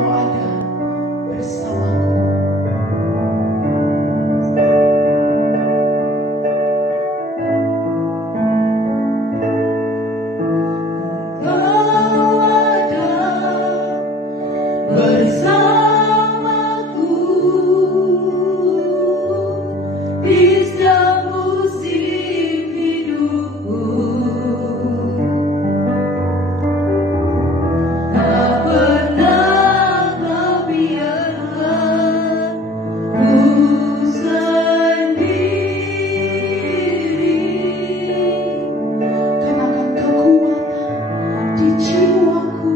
Engkau ada bersamaku. Bersamaku di setiap musim hidupku, tak pernah kau biarkan ku sendiri, Karena akan kekuatan di jiwaku.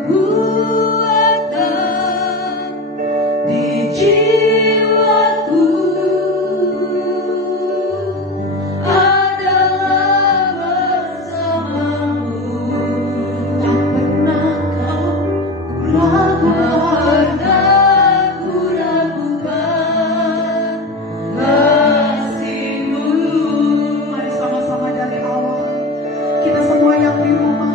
kekuatan di jiwaku adalah bersamamu. Tak pernah kau ragukan. Tak pernah ku ragukan kasih-Mu. Mari sama-sama dari awal, kita semua yang di rumah,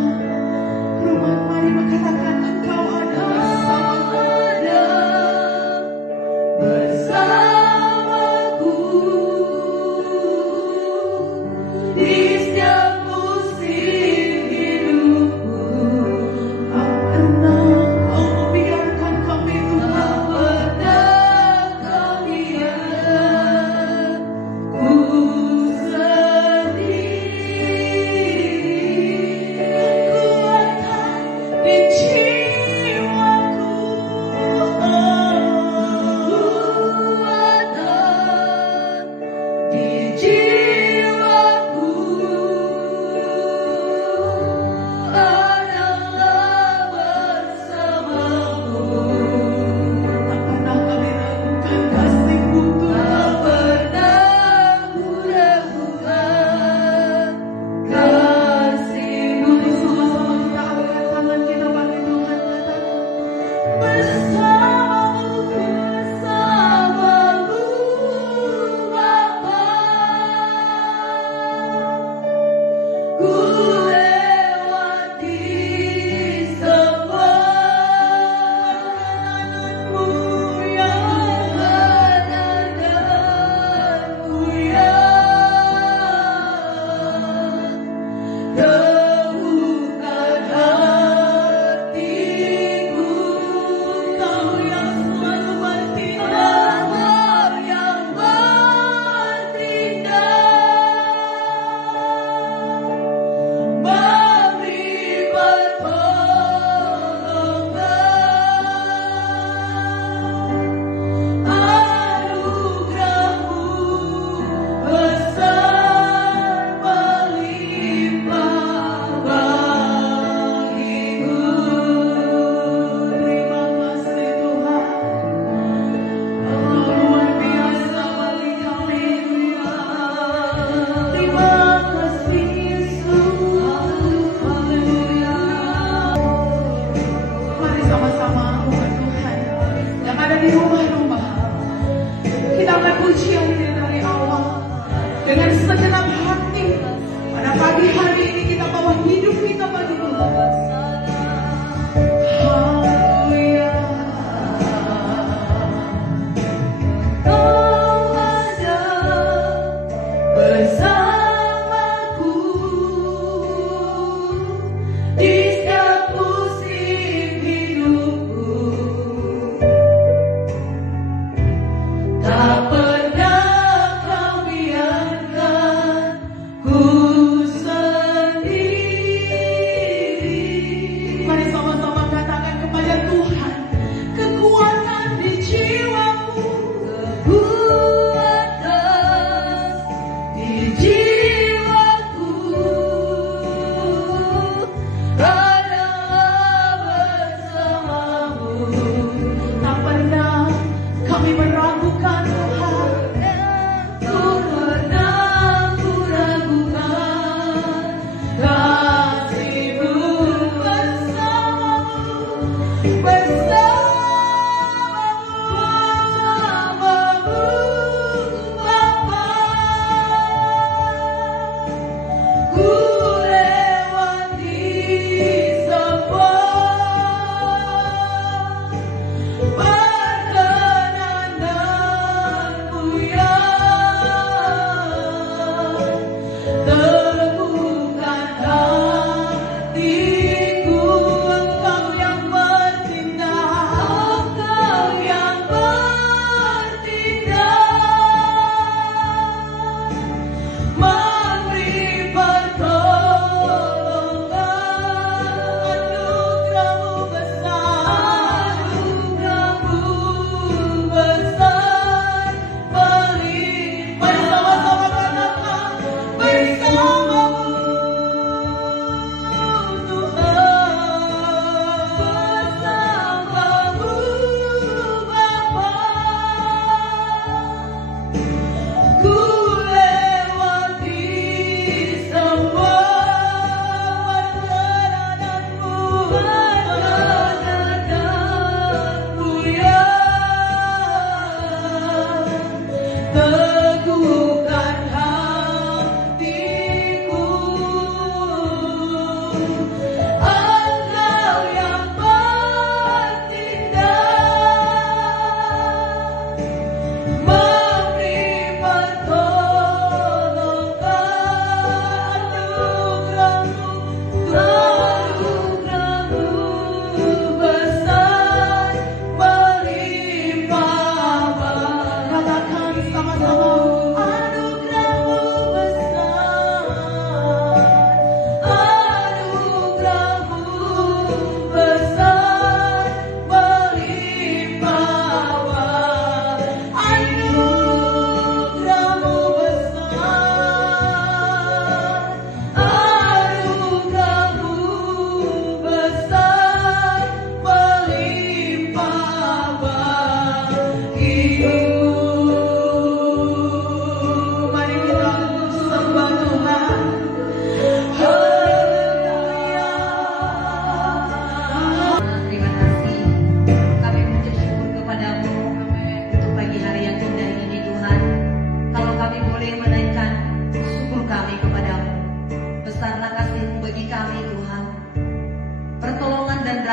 mari mengatakan Engkau ada bersamaku. Ada bersamaku di setiap musim hidupku. Tak pernah kau membiarkan kami lupa. Tak pernah kau biarkan ku sendiri. Kekuatan di jiwaku.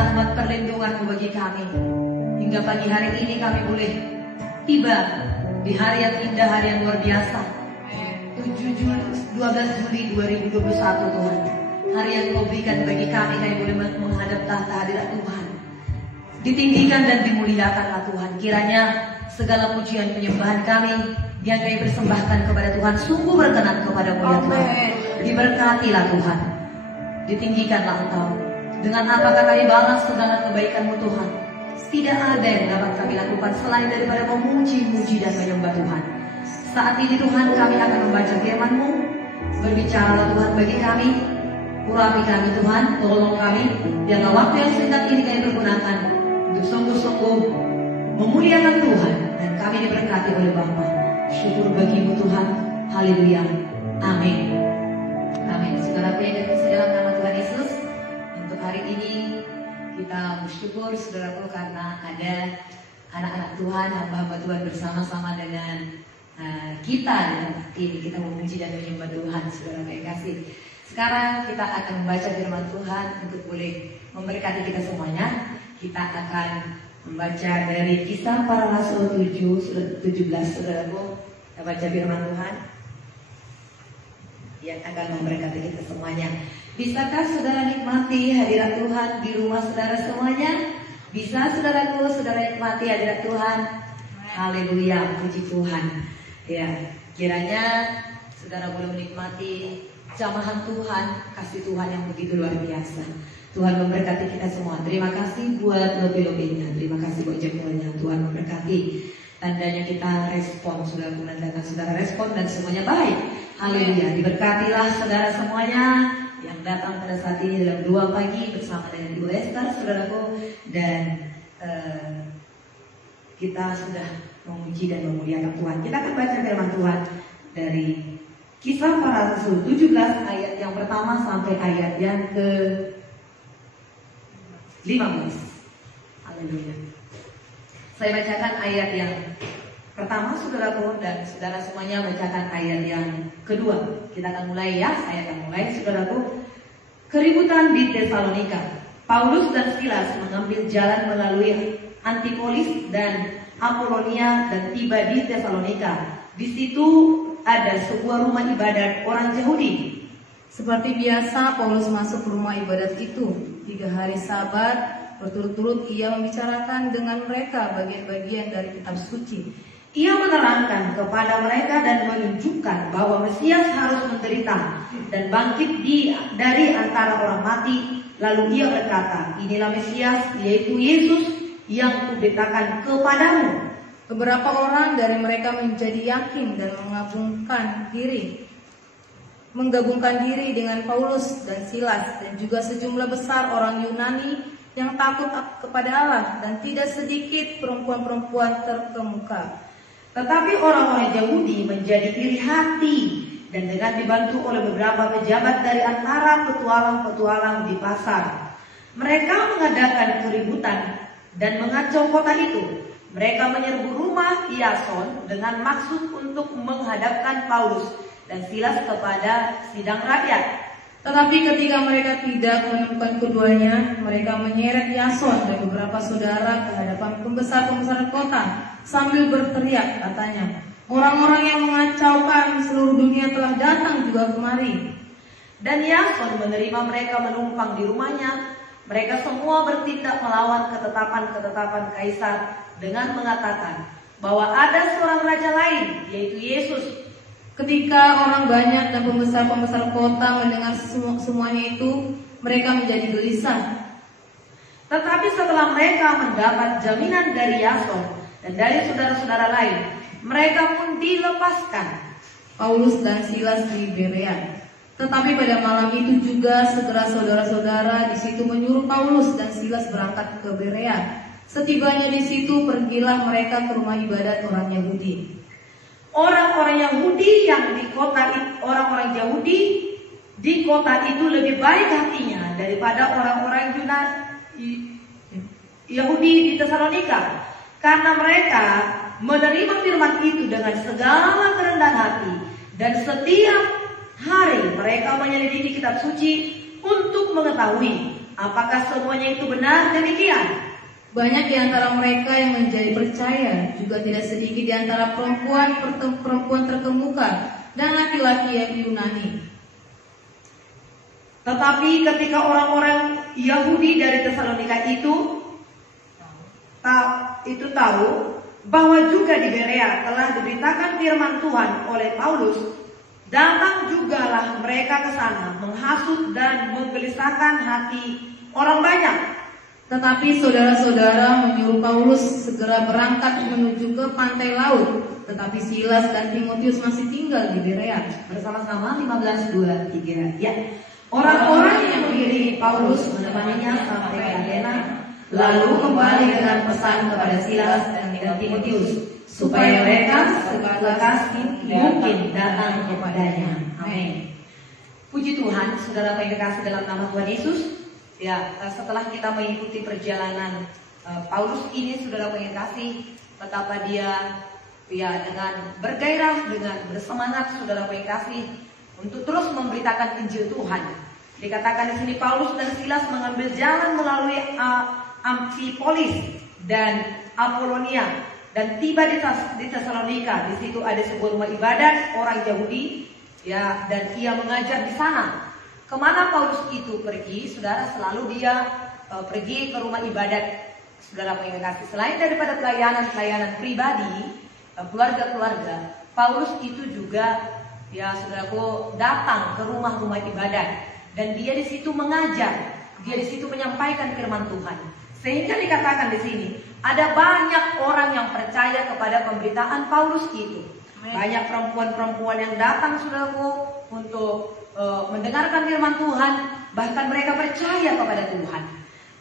rahmat perlindungan-Mu bagi kami. Hingga pagi hari ini kami boleh tiba di hari yang indah, hari yang luar biasa. 12 Juli 2021 Tuhan. Hari yang Kau berikan bagi kami boleh menghadap tahta hadirat Tuhan. Ditinggikan dan dimuliakanlah Tuhan. Kiranya segala pujian penyembahan kami yang kami persembahkan kepada Tuhan sungguh berkenan kepadamu ya Tuhan. Diberkatilah Tuhan. Ditinggikanlah Engkau. Dengan apakah kami balas segala kebaikan-Mu Tuhan. Tidak ada yang dapat kami lakukan selain daripada memuji-muji dan menyembah Tuhan. Saat ini Tuhan kami akan membaca firman-Mu. Berbicaralah Tuhan bagi kami. Urapi kami Tuhan, tolong kami. Biarlah waktu yang singkat ini kami pergunakan untuk sungguh-sungguh memuliakan Tuhan. Dan kami diberkati oleh Bapa. Syukur bagi-Mu Tuhan. Haleluya. Amin. Amin. Saudara yang dikasihi dalam nama Tuhan Yesus, untuk hari ini kita bersyukur saudaraku karena ada anak-anak Tuhan, hamba-hamba Tuhan bersama-sama dengan kita dan ini kita memuji dan menyembah Tuhan, saudara yang kasih. Sekarang kita akan membaca firman Tuhan untuk boleh memberkati kita semuanya. Kita akan membaca dari Kisah Para Rasul 17, saudaraku. Kita baca firman Tuhan yang akan memberkati kita semuanya. Bisakah saudara nikmati hadirat Tuhan di rumah saudara semuanya? Bisa saudaraku, saudara nikmati hadirat Tuhan? Haleluya, puji Tuhan. Ya, kiranya saudara boleh menikmati jamahan Tuhan, kasih Tuhan yang begitu luar biasa. Tuhan memberkati kita semua. Terima kasih buat lobi-lobinya, terima kasih buat jempolnya. Tuhan memberkati. Tandanya kita respon, saudara, tanda saudara respon dan semuanya baik. Haleluya, diberkatilah saudara semuanya yang datang pada saat ini dalam 2 pagi bersama dengan Ibu Esther, saudaraku. Dan kita sudah memuji dan memuliakan Tuhan. Kita akan baca firman Tuhan dari Kisah Para Rasul 17 ayat yang pertama sampai ayat yang ke-15. Haleluya. Saya bacakan ayat yang pertama, saudaraku, dan saudara semuanya bacakan ayat yang kedua. Kita akan mulai ya, ayat yang mulai, saudaraku. Keributan di Tesalonika. Paulus dan Silas mengambil jalan melalui Antipolis dan Apolonia dan tiba di Tesalonika. Di situ ada sebuah rumah ibadat orang Yahudi. Seperti biasa, Paulus masuk rumah ibadat itu. 3 hari Sabat berturut-turut ia membicarakan dengan mereka bagian-bagian dari kitab suci. Ia menerangkan kepada mereka dan menunjukkan bahwa Mesias harus menderita dan bangkit dari antara orang mati. Lalu ia berkata, inilah Mesias, yaitu Yesus yang kuberitakan kepadamu. Beberapa orang dari mereka menjadi yakin dan menggabungkan diri dengan Paulus dan Silas, dan juga sejumlah besar orang Yunani yang takut kepada Allah, dan tidak sedikit perempuan-perempuan terkemuka. Tetapi orang-orang Yahudi menjadi iri hati, dan dengan dibantu oleh beberapa pejabat dari antara petualang-petualang di pasar, mereka mengadakan keributan dan mengacau kota itu. Mereka menyerbu rumah Yason dengan maksud untuk menghadapkan Paulus dan Silas kepada sidang rakyat. Tetapi ketika mereka tidak menemukan keduanya, mereka menyeret Yason dan beberapa saudara ke hadapan pembesar-pembesar kota sambil berteriak, katanya, orang-orang yang mengacaukan seluruh dunia telah datang juga kemari. Dan Yason menerima mereka menumpang di rumahnya. Mereka semua bertindak melawan ketetapan-ketetapan Kaisar dengan mengatakan bahwa ada seorang raja lain, yaitu Yesus. Ketika orang banyak dan pembesar-pembesar kota mendengar semuanya itu, mereka menjadi gelisah. Tetapi setelah mereka mendapat jaminan dari Yason dan dari saudara-saudara lain, mereka pun dilepaskan. Paulus dan Silas di Berea. Tetapi pada malam itu juga segera saudara-saudara di situ menyuruh Paulus dan Silas berangkat ke Berea. Setibanya di situ, pergilah mereka ke rumah ibadat orang Yahudi. Orang-orang Yahudi di kota itu lebih baik hatinya daripada orang-orang Yahudi di Tesalonika, karena mereka menerima firman itu dengan segala kerendahan hati, dan setiap hari mereka menyelidiki kitab suci untuk mengetahui apakah semuanya itu benar demikian? Banyak di antara mereka yang menjadi percaya, juga tidak sedikit di antara perempuan terkemuka dan laki-laki yang Yunani. Tetapi ketika orang-orang Yahudi dari Tesalonika itu tahu bahwa juga di Berea telah diberitakan firman Tuhan oleh Paulus, datang jugalah mereka ke sana menghasut dan menggelisahkan hati orang banyak. Tetapi saudara-saudara menyuruh Paulus segera berangkat menuju ke pantai laut. Tetapi Silas dan Timotius masih tinggal di Berea. Bersama-sama 15:2-3. Ya. Orang-orang yang mengiringi Paulus menemaninya sampai ke Athena, lalu kembali dengan pesan kepada Silas dan Timotius supaya mereka selekas mungkin datang kepadanya. Amin. Puji Tuhan, saudara yang dikasih dalam nama Tuhan Yesus. Ya, setelah kita mengikuti perjalanan Paulus ini, saudara yang dikasih, betapa dia dengan bergairah, dengan bersemangat, saudara yang dikasih, untuk terus memberitakan Injil Tuhan. Dikatakan di sini Paulus dan Silas mengambil jalan melalui Amfipolis dan Apolonia dan tiba di Tesalonika. Di situ ada sebuah rumah ibadat orang Yahudi, ya, dan ia mengajar di sana. Kemana Paulus itu pergi, saudara, selalu dia pergi ke rumah ibadat, saudara yang kasih. Selain daripada pelayanan pribadi, keluarga-keluarga, Paulus itu juga, ya saudaraku, datang ke rumah-rumah ibadat, dan dia di situ mengajar, dia di situ menyampaikan firman Tuhan. Sehingga dikatakan di sini ada banyak orang yang percaya kepada pemberitaan Paulus itu. Banyak perempuan-perempuan yang datang, saudaraku, untuk mendengarkan firman Tuhan, bahkan mereka percaya kepada Tuhan.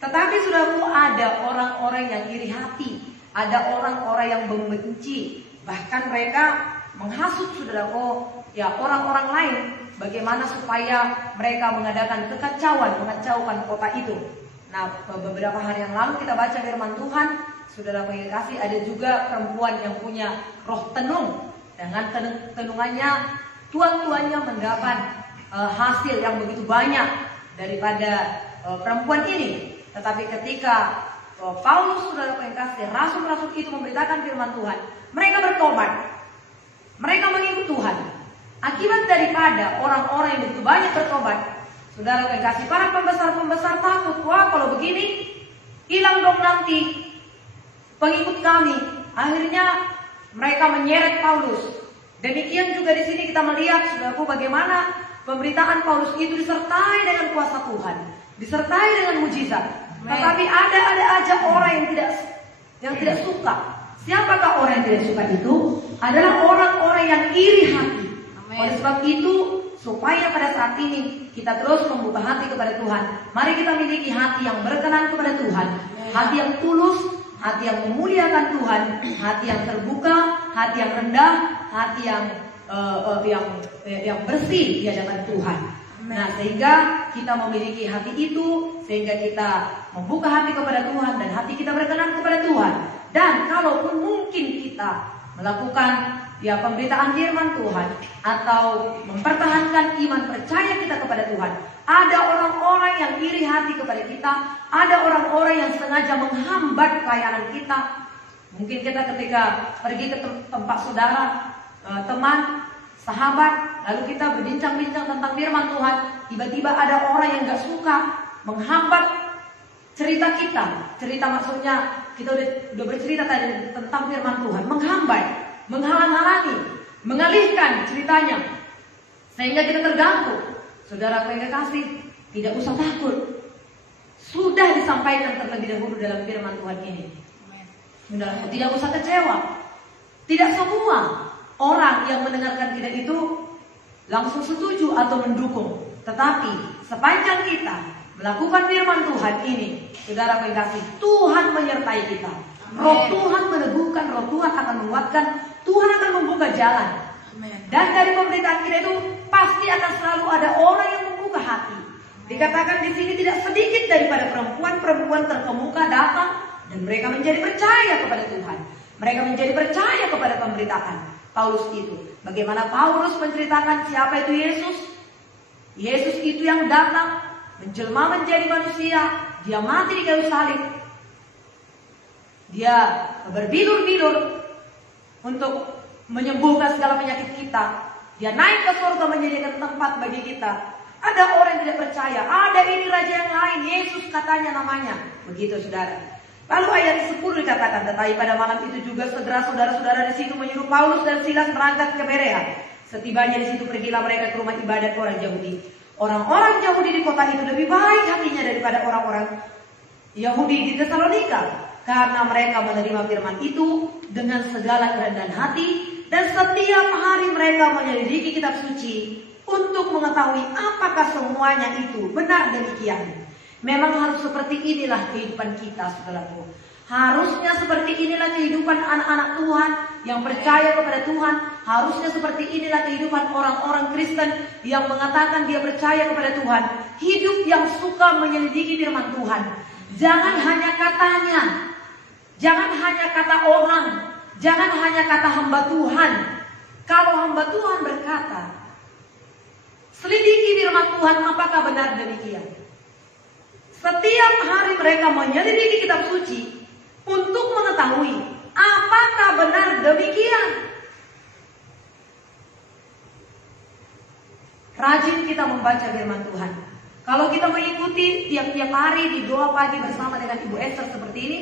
Tetapi saudaraku, ada orang-orang yang iri hati, ada orang-orang yang membenci, bahkan mereka menghasut, saudaraku, ya, orang-orang lain, bagaimana supaya mereka mengadakan mengacaukan kota itu. Nah, beberapa hari yang lalu kita baca firman Tuhan, saudara yang kasih, ada juga perempuan yang punya roh tenung. Dengan tenungannya, tuan-tuannya mendapat hasil yang begitu banyak daripada perempuan ini. Tetapi ketika Paulus, saudara yang kasih, rasul-rasul itu memberitakan firman Tuhan, mereka bertobat, mereka mengikut Tuhan. Akibat daripada orang-orang yang begitu banyak bertobat, saudara yang kasih, para pembesar-pembesar takut, wah kalau begini hilang dong nanti pengikut kami. Akhirnya mereka menyeret Paulus. Demikian juga di sini kita melihat, saudaraku, bagaimana pemberitaan Paulus itu disertai dengan kuasa Tuhan, disertai dengan mujizat. Tetapi ada aja orang yang tidak suka. Siapakah orang yang tidak suka itu? Adalah orang-orang yang iri hati. Oleh sebab itu, supaya pada saat ini kita terus membuka hati kepada Tuhan, mari kita miliki hati yang berkenan kepada Tuhan, hati yang tulus, hati yang memuliakan Tuhan, hati yang terbuka, hati yang rendah, hati yang bersih di hadapan Tuhan. Nah, sehingga kita memiliki hati itu, sehingga kita membuka hati kepada Tuhan dan hati kita berkenan kepada Tuhan. Dan kalaupun mungkin kita melakukan pemberitaan firman Tuhan atau mempertahankan iman percaya kita kepada Tuhan, ada orang-orang yang iri hati kepada kita, ada orang-orang yang sengaja menghambat pelayanan kita. Mungkin kita ketika pergi ke tempat saudara, teman, sahabat, lalu kita berbincang-bincang tentang firman Tuhan, tiba-tiba ada orang yang gak suka menghambat cerita kita. Cerita maksudnya kita udah bercerita tadi tentang firman Tuhan, menghambat, menghalang-halangi, mengalihkan ceritanya, sehingga kita terganggu. Saudara yang kasih, tidak usah takut. Sudah disampaikan terlebih dahulu dalam firman Tuhan ini. Tidak usah kecewa. Tidak semua orang yang mendengarkan kita itu langsung setuju atau mendukung. Tetapi sepanjang kita melakukan firman Tuhan ini, saudara yang kasih, Tuhan menyertai kita. Roh Tuhan meneguhkan, Roh Tuhan akan menguatkan, Tuhan akan membuka jalan. Dan dari pemberitaan kita itu pasti akan selalu ada orang yang membuka hati. Dikatakan di sini tidak sedikit daripada perempuan-perempuan terkemuka datang dan mereka menjadi percaya kepada Tuhan. Mereka menjadi percaya kepada pemberitaan Paulus itu. Bagaimana Paulus menceritakan siapa itu Yesus? Yesus itu yang datang menjelma menjadi manusia, dia mati di kayu salib. Dia berbilur-bilur untuk menyembuhkan segala penyakit kita. Dia naik ke surga menjadikan tempat bagi kita. Ada orang yang tidak percaya, ada ini raja yang lain, Yesus katanya namanya. Begitu saudara. Lalu ayat 10 dikatakan, tetapi pada malam itu juga segera saudara-saudara di situ menyuruh Paulus dan Silas berangkat ke Berea. Setibanya di situ pergilah mereka ke rumah ibadat orang Yahudi. Orang-orang Yahudi di kota itu lebih baik hatinya daripada orang-orang Yahudi di Tesalonika, karena mereka menerima firman itu dengan segala kerendahan hati, dan setiap hari mereka menyelidiki kitab suci untuk mengetahui apakah semuanya itu benar demikian. Memang harus seperti inilah kehidupan kita, saudaraku. Harusnya seperti inilah kehidupan anak-anak Tuhan yang percaya kepada Tuhan. Harusnya seperti inilah kehidupan orang-orang Kristen yang mengatakan dia percaya kepada Tuhan. Hidup yang suka menyelidiki firman Tuhan. Jangan hanya katanya, jangan hanya kata orang, jangan hanya kata hamba Tuhan. Kalau hamba Tuhan berkata, selidiki firman Tuhan, apakah benar demikian? Setiap hari mereka menyelidiki kitab suci untuk mengetahui apakah benar demikian. Rajin kita membaca firman Tuhan. Kalau kita mengikuti tiap-tiap hari di doa pagi bersama dengan Ibu Esther seperti ini,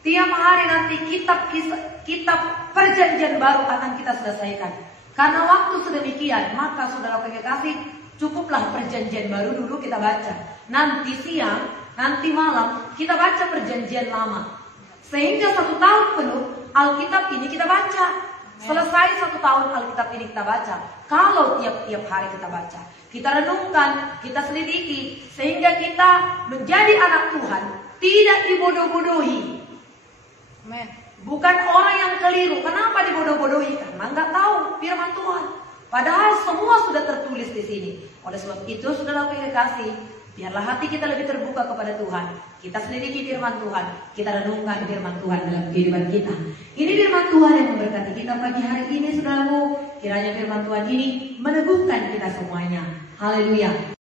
tiap hari nanti kitab perjanjian baru akan kita selesaikan. Karena waktu sedemikian, maka saudara kekasih, cukuplah perjanjian baru dulu kita baca. Nanti siang, nanti malam kita baca perjanjian lama. Sehingga 1 tahun penuh Alkitab ini kita baca. Selesai 1 tahun Alkitab ini kita baca. Kalau tiap-tiap hari kita baca, kita renungkan, kita selidiki, sehingga kita menjadi anak Tuhan, tidak dibodoh-bodohi. Bukan orang yang keliru. Kenapa dibodoh-bodohi? Karena nggak tahu firman Tuhan. Padahal semua sudah tertulis di sini. Oleh sebab itu, saudara kekasih, biarlah hati kita lebih terbuka kepada Tuhan. Kita selidiki firman Tuhan. Kita renungkan firman Tuhan dalam kehidupan kita. Ini firman Tuhan yang memberkati kita pagi hari ini, saudaraku. Kiranya firman Tuhan ini meneguhkan kita semuanya. Haleluya.